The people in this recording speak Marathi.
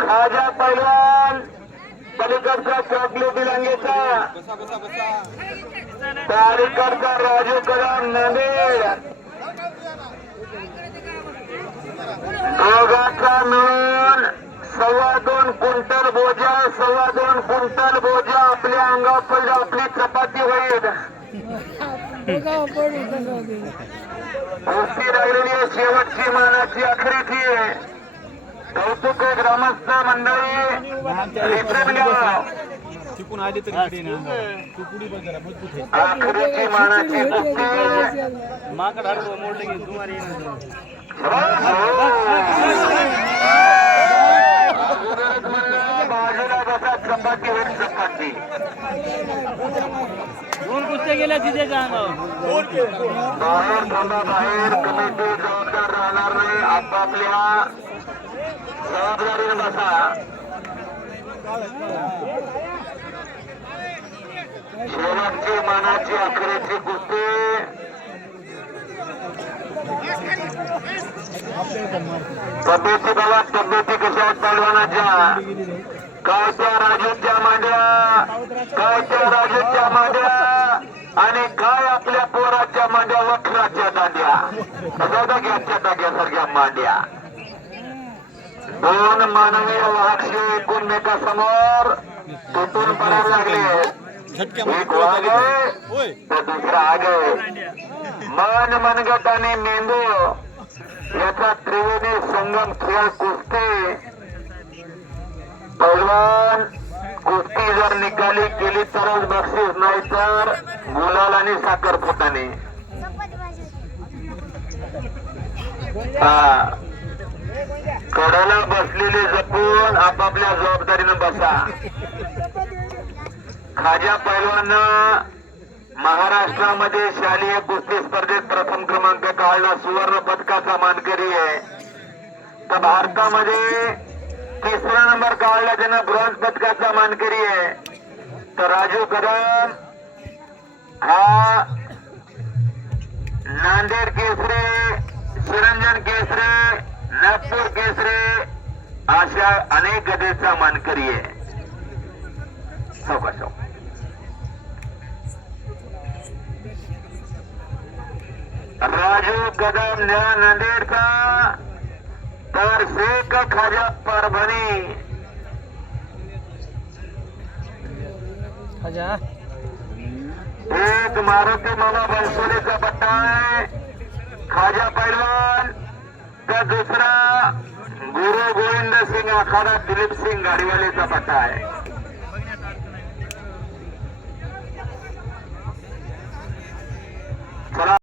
खाजा पैलवान पलीकडचा चॉकलेटी लांगेचा तारीकरचा राजू कदम नांदेड दोघांचा मिळून 2.25 क्विंटल बोजा 2.25 क्विंटल बोजा आपल्या अंगावर पडला आपली चपाती होईल कुस्ती लागलेली आहे शेवटची मानाची आखरीची कौतुक ग्रामस्थ मंडळी चिकून आली तरी तू पुढे बघ जरा मजबूत आहे आखरीची मानाची कुस्ती माकड हडवं मोडलं की तुम्हाला बाजूला बसा चपाती होईल चपाती दोन कुस्त्या गेल्या तिथे बाहेर थांबा बाहेर कमिटी जबाबदार राहणार नाही आपापल्या जबाबदारीने बसा शेवटची मानाची अखेरची कुस्ती तब्येती बघा तब्येती कशा आहेत पैलवानाच्या काय त्या राजूच्या मांड्या काय त्या राजूच्या मांड्या आणि काय आपल्या पोराच्या मांड्या वखराच्या दांड्या दाग्याच्या दाग्यासारख्या मांड्या दोन मानवीय वाहक्षे एकमेकासमोर तुटून पडायला लागले एक वागे तर दुसरा आगे मन मनगट आणि मेंदू याचा त्रिवेणी संगम खेळ कुस्ती पैलवान कुस्ती जर निकाली केली तरच बक्षीस नाही तर गुलाल आणि साखरपुटाने कडाला बसलेले जपून आपापल्या जबाबदारीनं बसा खाजा पैलवान महाराष्ट्रामध्ये शालेय कुस्ती स्पर्धेत प्रथम क्रमांक काढला सुवर्ण पदकाचा मानकरी आहे तर भारतामध्ये 3रा नंबर काढला त्यानं ब्रॉन्झ पदकाचा मानकरी आहे तर राजू कदम हा नांदेड केसरी चिरंजन केसरी नागपूर केसरी अशा अनेक गदेचा मानकरी आहे चौका राजू कदम नांदेडचा तर शेख खाजा परभणी एक मारुती मामा बनसोडेचा पट्टा आहे खाजा पैलवान तर दुसरा गुरु गोविंद सिंग आखाडा दिलीप सिंग गाडीवालेचा पट्टा आहे